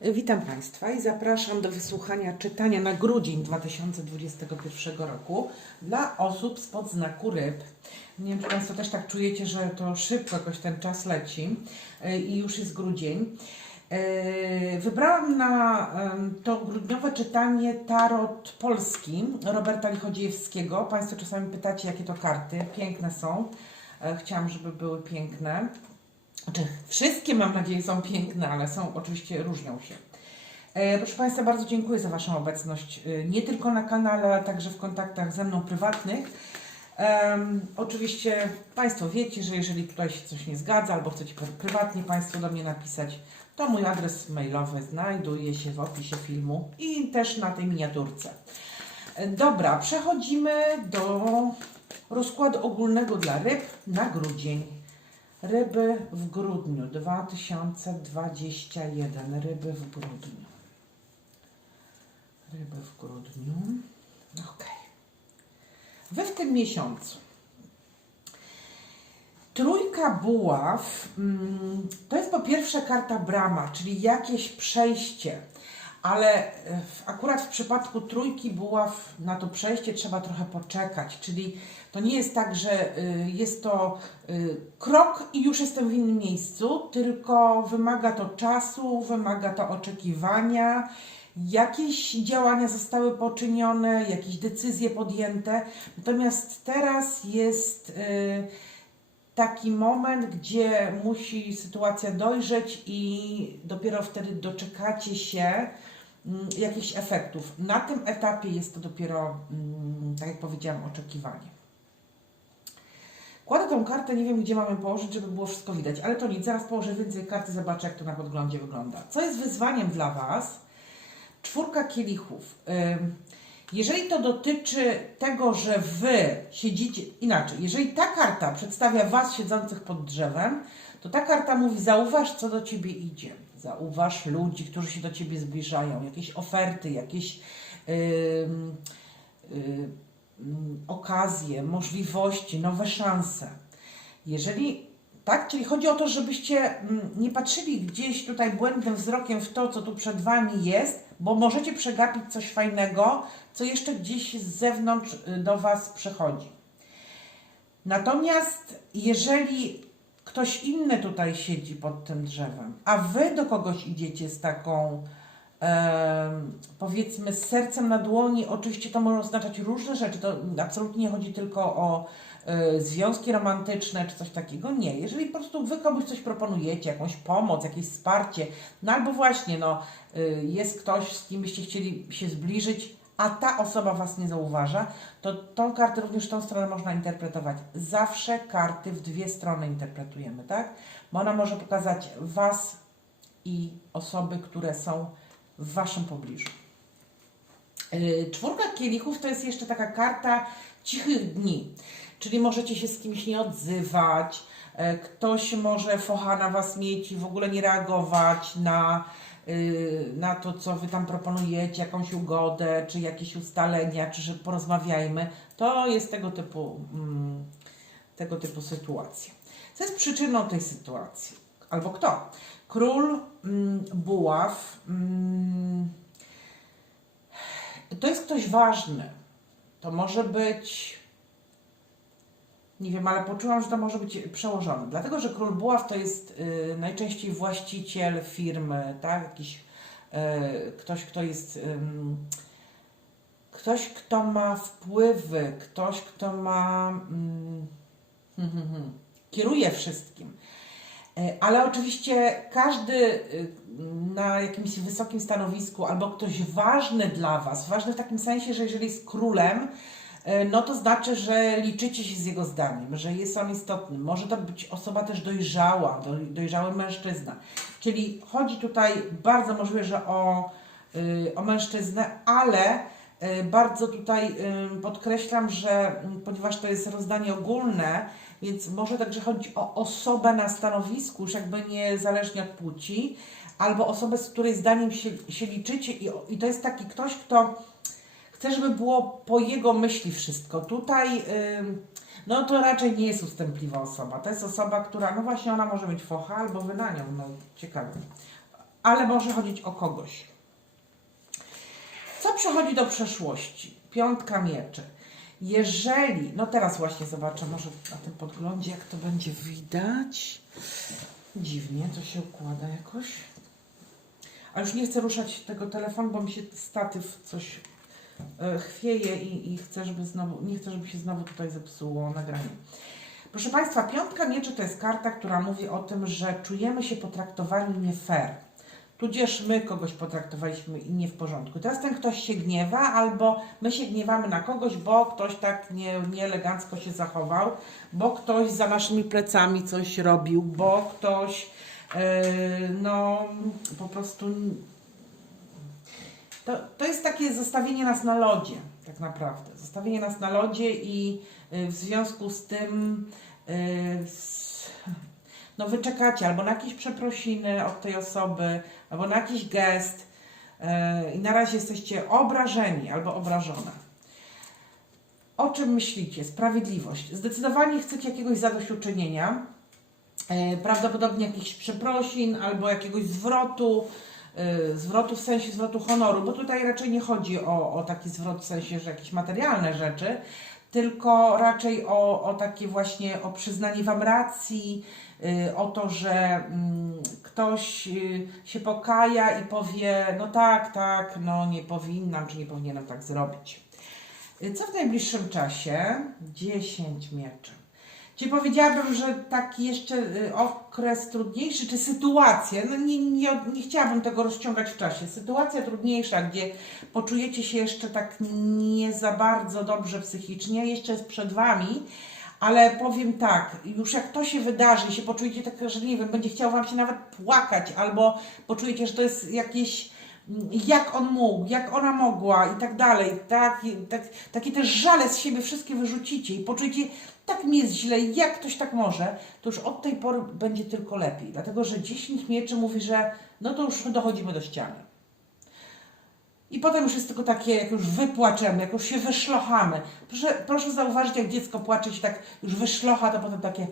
Witam Państwa i zapraszam do wysłuchania czytania na grudzień 2021 roku dla osób spod znaku ryb. Nie wiem, czy Państwo też tak czujecie, że to szybko jakoś ten czas leci yy, i już jest grudzień. Yy, Wybrałam na to grudniowe czytanie Tarot Polski Roberta Lichodziejewskiego. Państwo czasami pytacie, jakie to karty. Piękne są. E, Chciałam, żeby były piękne. Znaczy, wszystkie mam nadzieję są piękne, ale są oczywiście różnią się. E, Proszę Państwa, bardzo dziękuję za Waszą obecność, e, nie tylko na kanale, ale także w kontaktach ze mną prywatnych. Em, oczywiście Państwo wiecie, że jeżeli tutaj się coś nie zgadza, albo chcecie pr- prywatnie Państwo do mnie napisać, to mój adres mailowy znajduje się w opisie filmu i też na tej miniaturce. E, Dobra, przechodzimy do rozkładu ogólnego dla ryb na grudzień. Ryby w grudniu 2021. Ryby w grudniu. Ryby w grudniu. Ok. Wy w tym miesiącu. Trójka buław mm, to jest po pierwsze karta brama, czyli jakieś przejście, ale e, akurat w przypadku trójki buław na to przejście trzeba trochę poczekać, czyli to nie jest tak, że y, jest to y, krok i już jestem w innym miejscu, tylko wymaga to czasu, wymaga to oczekiwania. Jakieś działania zostały poczynione, jakieś decyzje podjęte, natomiast teraz jest y, taki moment, gdzie musi sytuacja dojrzeć i dopiero wtedy doczekacie się mm, jakichś efektów. Na tym etapie jest to dopiero, mm, tak jak powiedziałam, oczekiwanie. Kładę tą kartę, nie wiem gdzie mamy położyć, żeby było wszystko widać, ale to nic, zaraz położę więcej karty, zobaczę jak to na podglądzie wygląda. Co jest wyzwaniem dla Was? Czwórka kielichów. Ym, Jeżeli to dotyczy tego, że Wy siedzicie, inaczej, jeżeli ta karta przedstawia Was siedzących pod drzewem, to ta karta mówi zauważ co do Ciebie idzie. Zauważ ludzi, którzy się do Ciebie zbliżają, jakieś oferty, jakieś ym, ym, okazje, możliwości, nowe szanse. Jeżeli tak, czyli chodzi o to, żebyście mm, nie patrzyli gdzieś tutaj błędnym wzrokiem w to, co tu przed Wami jest, bo możecie przegapić coś fajnego, co jeszcze gdzieś z zewnątrz y, do Was przychodzi. Natomiast jeżeli ktoś inny tutaj siedzi pod tym drzewem, a Wy do kogoś idziecie z taką, powiedzmy, z sercem na dłoni, oczywiście to może oznaczać różne rzeczy, to absolutnie nie chodzi tylko o y, związki romantyczne czy coś takiego. Nie, jeżeli po prostu wy komuś coś proponujecie, jakąś pomoc, jakieś wsparcie, no albo właśnie, no, y, jest ktoś, z kim byście chcieli się zbliżyć, a ta osoba was nie zauważa, to tą kartę również tą stronę można interpretować. Zawsze karty w dwie strony interpretujemy, tak? Bo ona może pokazać was i osoby, które są w waszym pobliżu. Yy, Czwórka kielichów to jest jeszcze taka karta cichych dni, czyli możecie się z kimś nie odzywać, e, ktoś może focha na was mieć i w ogóle nie reagować na, yy, na to, co wy tam proponujecie, jakąś ugodę, czy jakieś ustalenia, czy że porozmawiajmy. To jest tego typu, mm, tego typu sytuacja. Co jest przyczyną tej sytuacji? Albo kto? Król mm, buław. Mm, to jest ktoś ważny. To może być. Nie wiem, ale poczułam, że to może być przełożone. Dlatego, że król buław to jest y, najczęściej właściciel firmy, tak? Jakiś y, ktoś, kto jest. ktoś, kto ma wpływy, ktoś, kto ma. mm, kieruje wszystkim. E, Ale oczywiście każdy y, na jakimś wysokim stanowisku albo ktoś ważny dla Was, ważny w takim sensie, że jeżeli jest królem, e, no to znaczy, że liczycie się z jego zdaniem, że jest on istotny. Może to być osoba też dojrzała, doj- dojrzały mężczyzna. Czyli chodzi tutaj bardzo możliwe, że o, o mężczyznę, ale bardzo tutaj podkreślam, że ponieważ to jest rozdanie ogólne, więc może także chodzić o osobę na stanowisku, już jakby niezależnie od płci, albo osobę, z której zdaniem się, się liczycie i, i to jest taki ktoś, kto chce, żeby było po jego myśli wszystko. Tutaj no to raczej nie jest ustępliwa osoba. To jest osoba, która, no właśnie ona może być focha, albo wy na nią, no ciekawe. ale może chodzić o kogoś. Przechodzi do przeszłości? Piątka mieczy. Jeżeli, no teraz właśnie zobaczę, może na tym podglądzie, jak to będzie widać. Dziwnie to się układa jakoś. A już nie chcę ruszać tego telefonu, bo mi się statyw coś e, chwieje i, i chcę, żeby znowu, nie chcę, żeby się znowu tutaj zepsuło nagranie. Proszę Państwa, piątka mieczy to jest karta, która mówi o tym, że czujemy się potraktowani nie fair. Tudzież my kogoś potraktowaliśmy i nie w porządku. Teraz ten ktoś się gniewa, albo my się gniewamy na kogoś, bo ktoś tak nie, nieelegancko się zachował, bo ktoś za naszymi plecami coś robił, bo ktoś yy, no po prostu to, to jest takie zostawienie nas na lodzie, tak naprawdę. Zostawienie nas na lodzie i y, w związku z tym y, s- no wy czekacie albo na jakieś przeprosiny od tej osoby, albo na jakiś gest y, i na razie jesteście obrażeni albo obrażone. O czym myślicie? Sprawiedliwość. Zdecydowanie chcecie jakiegoś zadośćuczynienia, y, prawdopodobnie jakichś przeprosin albo jakiegoś zwrotu, y, zwrotu w sensie zwrotu honoru, bo tutaj raczej nie chodzi o, o taki zwrot w sensie, że jakieś materialne rzeczy, tylko raczej o, o takie właśnie o przyznanie Wam racji, o to, że mm, ktoś y, się pokaja i powie, no tak, tak, no nie powinnam, czy nie powinienem tak zrobić. Y, Co w najbliższym czasie? 10 mieczy. Czyli powiedziałabym, że taki jeszcze y, okres trudniejszy, czy sytuacja, no nie, nie, nie chciałabym tego rozciągać w czasie. Sytuacja trudniejsza, gdzie poczujecie się jeszcze tak nie za bardzo dobrze psychicznie, jeszcze jest przed Wami, ale powiem tak, już jak to się wydarzy się poczujecie tak, że nie wiem, będzie chciał Wam się nawet płakać, albo poczujecie, że to jest jakieś mm, jak on mógł, jak ona mogła i tak dalej, tak, tak, takie też żale z siebie wszystkie wyrzucicie i poczujecie, tak mi jest źle, jak ktoś tak może, to już od tej pory będzie tylko lepiej, dlatego że 10 mieczy mówi, że no to już dochodzimy do ściany. I potem już jest tylko takie, jak już wypłaczemy, jak już się wyszlochamy. Proszę, proszę zauważyć, jak dziecko płacze się tak już wyszlocha, to potem takie,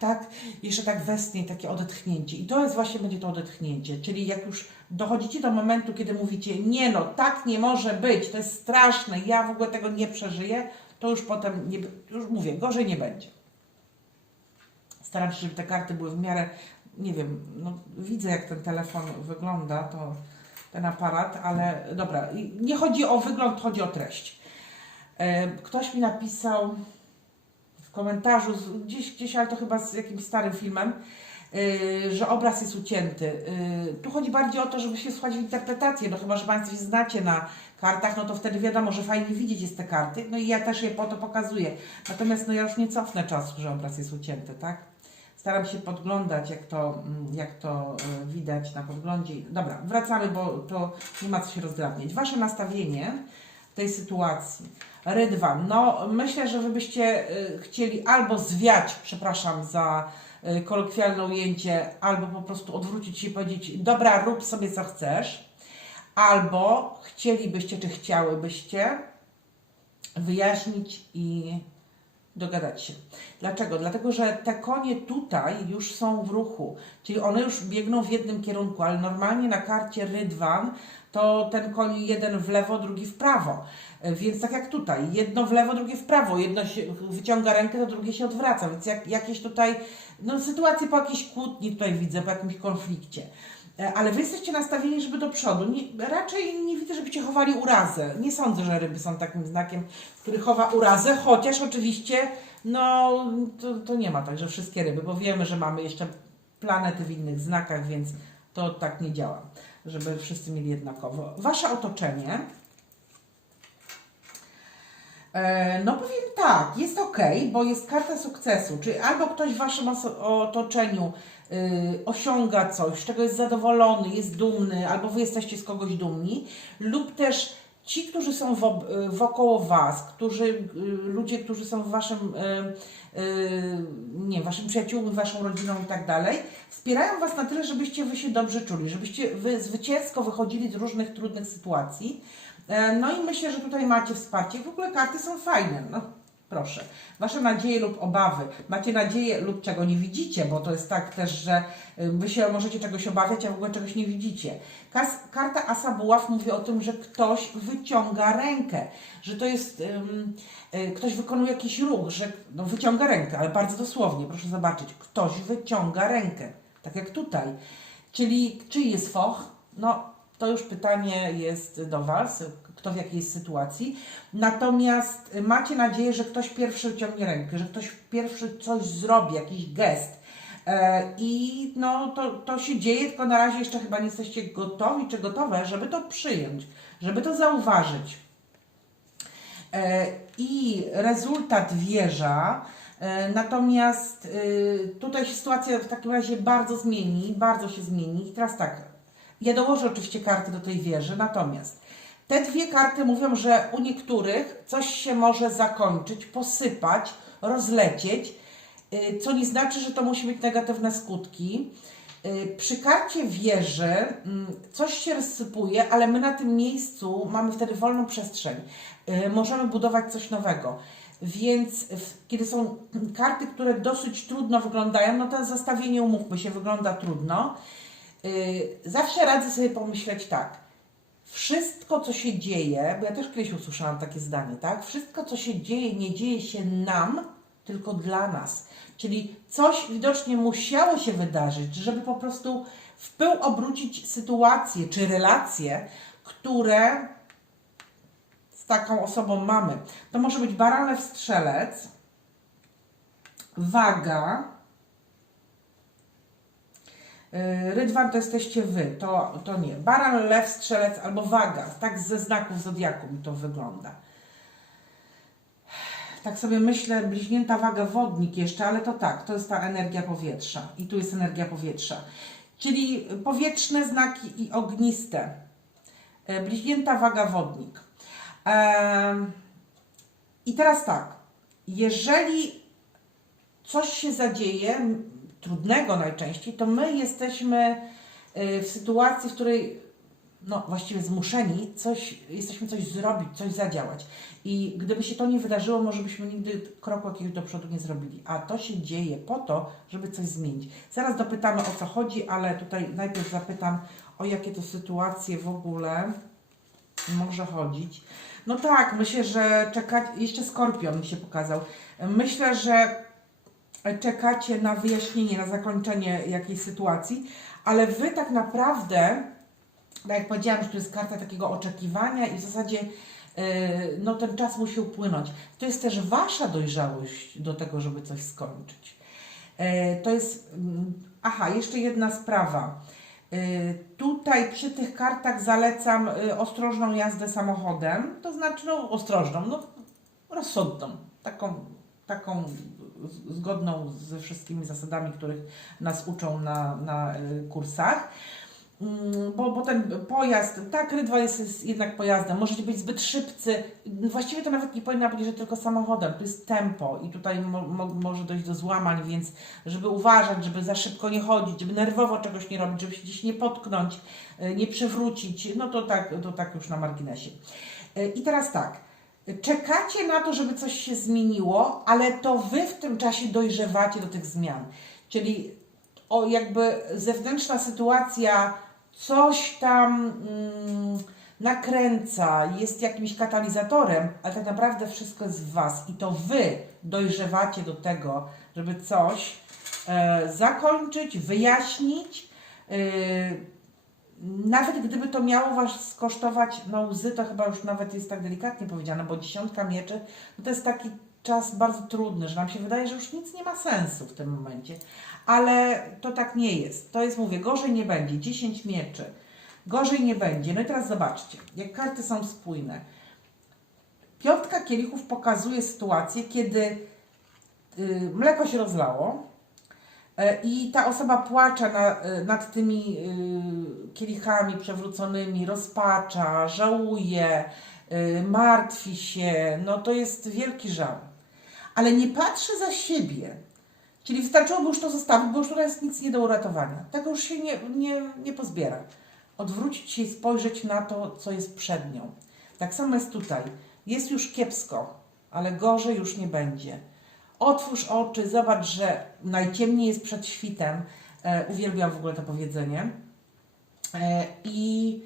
tak, jeszcze tak westnie, takie odetchnięcie. I to jest właśnie będzie to odetchnięcie. Czyli jak już dochodzicie do momentu, kiedy mówicie, nie no, tak nie może być, to jest straszne, ja w ogóle tego nie przeżyję, to już potem, nie, już mówię, gorzej nie będzie. Staram się, żeby te karty były w miarę, nie wiem, no widzę jak ten telefon wygląda, to ten aparat, ale dobra, nie chodzi o wygląd, chodzi o treść. E, Ktoś mi napisał w komentarzu, gdzieś, gdzieś ale to chyba z jakimś starym filmem, e, że obraz jest ucięty. E, Tu chodzi bardziej o to, żeby się słuchać w interpretację, no chyba, że Państwo się znacie na kartach, no to wtedy wiadomo, że fajnie widzieć jest te karty, no i ja też je po to pokazuję. Natomiast no ja już nie cofnę czasu, że obraz jest ucięty, tak? Staram się podglądać, jak to, mm, jak to e, widać na podglądzie. Dobra, wracamy, bo to nie ma co się rozdrabniać. Wasze nastawienie w tej sytuacji. Rydwan, no myślę, że wy byście e, chcieli albo zwiać, przepraszam za e, kolokwialne ujęcie, albo po prostu odwrócić się i powiedzieć, dobra, rób sobie co chcesz, albo chcielibyście, czy chciałybyście wyjaśnić i dogadać się. Dlaczego? Dlatego, że te konie tutaj już są w ruchu, czyli one już biegną w jednym kierunku, ale normalnie na karcie Rydwan to ten koń jeden w lewo, drugi w prawo. E, Więc tak jak tutaj, jedno w lewo, drugie w prawo, jedno wyciąga rękę, to drugie się odwraca, więc jak, jakieś tutaj, no sytuacje po jakiejś kłótni tutaj widzę, po jakimś konflikcie. E, Ale wy jesteście nastawieni, żeby do przodu. Nie, raczej nie widzę, żebyście chowali urazę. Nie sądzę, że ryby są takim znakiem, który chowa urazę, chociaż oczywiście, no to, to nie ma tak, że wszystkie ryby, bo wiemy, że mamy jeszcze planety w innych znakach, więc to tak nie działa, żeby wszyscy mieli jednakowo. Wasze otoczenie. E, No powiem tak, jest ok, bo jest karta sukcesu, czyli albo ktoś w waszym otoczeniu osiąga coś, z czego jest zadowolony, jest dumny, albo wy jesteście z kogoś dumni, lub też ci, którzy są wo, y, wokoło was, którzy, y, ludzie, którzy są waszym, y, y, nie waszym przyjaciółmi, waszą rodziną i tak dalej, wspierają was na tyle, żebyście wy się dobrze czuli, żebyście wy zwycięsko wychodzili z różnych trudnych sytuacji. E, No i myślę, że tutaj macie wsparcie. W ogóle karty są fajne. No, Proszę. Wasze nadzieje lub obawy. Macie nadzieję lub czego nie widzicie, bo to jest tak też, że y, wy się możecie czegoś obawiać, a w ogóle czegoś nie widzicie. Kas, karta Asa Buław mówi o tym, że ktoś wyciąga rękę, że to jest, y, ktoś wykonuje jakiś ruch, że no, wyciąga rękę, ale bardzo dosłownie, proszę zobaczyć, ktoś wyciąga rękę, tak jak tutaj. Czyli czy jest foch? No, to już pytanie jest do Was, kto w jakiej jest sytuacji. Natomiast macie nadzieję, że ktoś pierwszy wyciągnie rękę, że ktoś pierwszy coś zrobi, jakiś gest. E, I no, to, to się dzieje, tylko na razie jeszcze chyba nie jesteście gotowi czy gotowe, żeby to przyjąć, żeby to zauważyć. E, I rezultat wieża. E, Natomiast tutaj się sytuacja w takim razie bardzo zmieni, bardzo się zmieni. I teraz tak, ja dołożę oczywiście karty do tej wieży, natomiast te dwie karty mówią, że u niektórych coś się może zakończyć, posypać, rozlecieć, y, co nie znaczy, że to musi mieć negatywne skutki. Y, Przy karcie wieży mm, coś się rozsypuje, ale my na tym miejscu mamy wtedy wolną przestrzeń. Y, Możemy budować coś nowego. Więc kiedy są karty, które dosyć trudno wyglądają, no to zestawienie, umówmy się, wygląda trudno. Zawsze radzę sobie pomyśleć tak. Wszystko, co się dzieje, bo ja też kiedyś usłyszałam takie zdanie, tak? Wszystko, co się dzieje, nie dzieje się nam, tylko dla nas. Czyli coś widocznie musiało się wydarzyć, żeby po prostu w pył obrócić sytuację czy relacje, które z taką osobą mamy. To może być baralew strzelec, waga, Rydwan to jesteście wy, to, to nie. Baran, lew, strzelec albo waga. Tak ze znaków zodiaku mi to wygląda. Tak sobie myślę, bliźnięta waga wodnik jeszcze, ale to tak, to jest ta energia powietrza. I tu jest energia powietrza. Czyli powietrzne znaki i ogniste. Yy, Bliźnięta waga wodnik. I teraz tak, jeżeli coś się zadzieje, trudnego najczęściej, to my jesteśmy y, w sytuacji, w której no właściwie zmuszeni coś, jesteśmy coś zrobić, coś zadziałać. I gdyby się to nie wydarzyło, może byśmy nigdy kroku jakiegoś do przodu nie zrobili. A to się dzieje po to, żeby coś zmienić. Zaraz dopytamy o co chodzi, ale tutaj najpierw zapytam o jakie to sytuacje w ogóle może chodzić. No tak, myślę, że czekać. Jeszcze skorpion mi się pokazał. Myślę, że czekacie na wyjaśnienie, na zakończenie jakiejś sytuacji, ale wy tak naprawdę, tak jak powiedziałam, że to jest karta takiego oczekiwania i w zasadzie yy, no ten czas musi upłynąć. To jest też wasza dojrzałość do tego, żeby coś skończyć. Yy, To jest, mm, aha, jeszcze jedna sprawa. Yy, Tutaj przy tych kartach zalecam ostrożną jazdę samochodem, to znaczy no ostrożną, no rozsądną, taką, taką zgodną ze wszystkimi zasadami, których nas uczą na, na y, kursach. Mm, Bo, bo ten pojazd, tak, rydwan jest, jednak pojazdem, możecie być zbyt szybcy. Właściwie to nawet nie powinna być, że tylko samochodem, to jest tempo i tutaj mo, mo, może dojść do złamań, więc żeby uważać, żeby za szybko nie chodzić, żeby nerwowo czegoś nie robić, żeby się gdzieś nie potknąć, y, nie przewrócić, no to tak, to tak już na marginesie. Y, I teraz tak, czekacie na to, żeby coś się zmieniło, ale to wy w tym czasie dojrzewacie do tych zmian. Czyli o jakby zewnętrzna sytuacja coś tam mm, nakręca, jest jakimś katalizatorem, ale tak naprawdę wszystko jest w was i to wy dojrzewacie do tego, żeby coś e, zakończyć, wyjaśnić. E, nawet gdyby to miało Was skosztować no łzy, to chyba już nawet jest tak delikatnie powiedziane, bo dziesiątka mieczy no to jest taki czas bardzo trudny, że nam się wydaje, że już nic nie ma sensu w tym momencie. Ale to tak nie jest. To jest, mówię, gorzej nie będzie. 10 mieczy. Gorzej nie będzie. No i teraz zobaczcie, jak karty są spójne. Piątka kielichów pokazuje sytuację, kiedy y, mleko się rozlało, I ta osoba płacze na, e, nad tymi y, kielichami przewróconymi, rozpacza, żałuje, martwi się. No to jest wielki żal. Ale nie patrzy za siebie. Czyli wystarczyłoby już to zostawić, bo już tutaj jest nic nie do uratowania. Tego już się nie, nie, nie pozbiera. Odwrócić się i spojrzeć na to, co jest przed nią. Tak samo jest tutaj. Jest już kiepsko, ale gorzej już nie będzie. Otwórz oczy, zobacz, że najciemniej jest przed świtem. E, uwielbiam w ogóle to powiedzenie. E, i,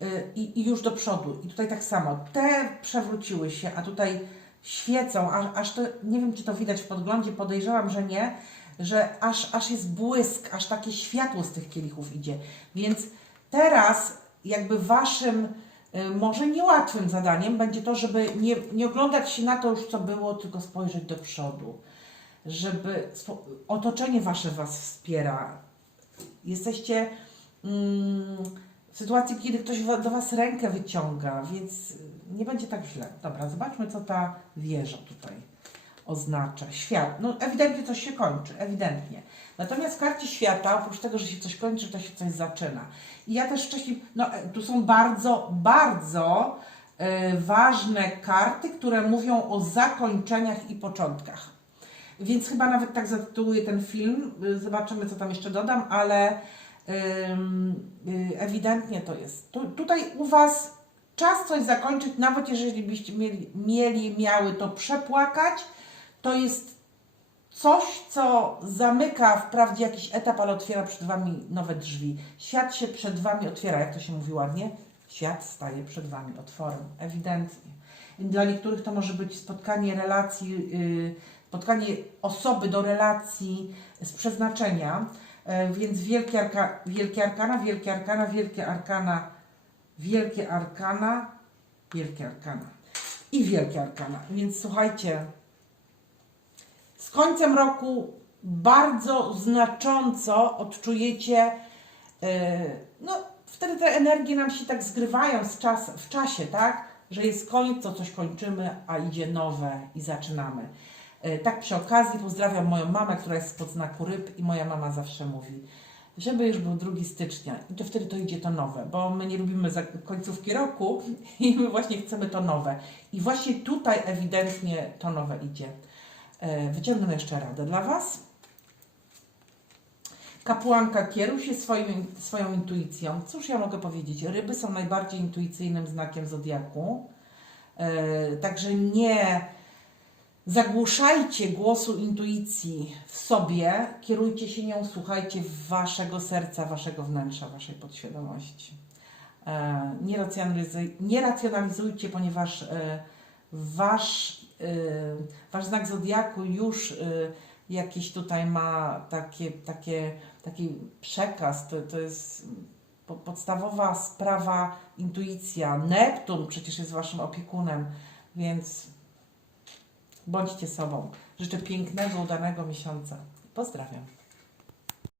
e, i, I już do przodu. I tutaj tak samo. Te przewróciły się, a tutaj świecą, aż, aż to, nie wiem czy to widać w podglądzie, podejrzewam, że nie, że aż, aż jest błysk, aż takie światło z tych kielichów idzie. Więc teraz jakby waszym może niełatwym zadaniem będzie to, żeby nie, nie oglądać się na to już co było, tylko spojrzeć do przodu. Żeby otoczenie wasze was wspiera. Jesteście mm, w sytuacji, kiedy ktoś do was rękę wyciąga, więc nie będzie tak źle. Dobra, zobaczmy, co ta wieża tutaj oznacza. Świat. No ewidentnie coś się kończy, ewidentnie. Natomiast w karcie świata, oprócz tego, że się coś kończy, to się coś zaczyna. I ja też wcześniej, no e, tu są bardzo, bardzo e, ważne karty, które mówią o zakończeniach i początkach. Więc chyba nawet tak zatytułuję ten film. Y, Zobaczymy, co tam jeszcze dodam, ale ewidentnie to jest. Tu, tutaj u Was czas coś zakończyć, nawet jeżeli byście mieli, mieli, miały to przepłakać, to jest coś, co zamyka wprawdzie jakiś etap, ale otwiera przed Wami nowe drzwi. Świat się przed Wami otwiera, jak to się mówi ładnie. Świat staje przed Wami otworem, ewidentnie. Dla niektórych to może być spotkanie relacji, yy, spotkanie osoby do relacji z przeznaczenia, yy, więc wielkie, arka, wielkie arkana, wielkie arkana, wielkie arkana, wielkie arkana, wielkie arkana i wielkie arkana. Więc słuchajcie, z końcem roku bardzo znacząco odczujecie, yy, no wtedy te energie nam się tak zgrywają z czas, w czasie, tak? Że jest koniec, to coś kończymy, a idzie nowe i zaczynamy. Yy, Tak przy okazji pozdrawiam moją mamę, która jest spod znaku ryb i moja mama zawsze mówi, żeby już był 2 stycznia i to wtedy to idzie to nowe, bo my nie lubimy końcówki roku i my właśnie chcemy to nowe. I właśnie tutaj ewidentnie to nowe idzie. E, Wyciągnę jeszcze radę dla Was. Kapłanka, kieruj się swoim, swoją intuicją. Cóż ja mogę powiedzieć? Ryby są najbardziej intuicyjnym znakiem zodiaku. E, Także nie zagłuszajcie głosu intuicji w sobie, kierujcie się nią, słuchajcie waszego serca, waszego wnętrza, waszej podświadomości. E, Nie, racjonalizuj, nie racjonalizujcie, ponieważ wasz, e, wasz znak zodiaku już e, jakiś tutaj ma takie, takie, taki przekaz. To, to jest po- podstawowa sprawa intuicja. Neptun przecież jest waszym opiekunem, więc bądźcie sobą. Życzę pięknego, udanego miesiąca. Pozdrawiam.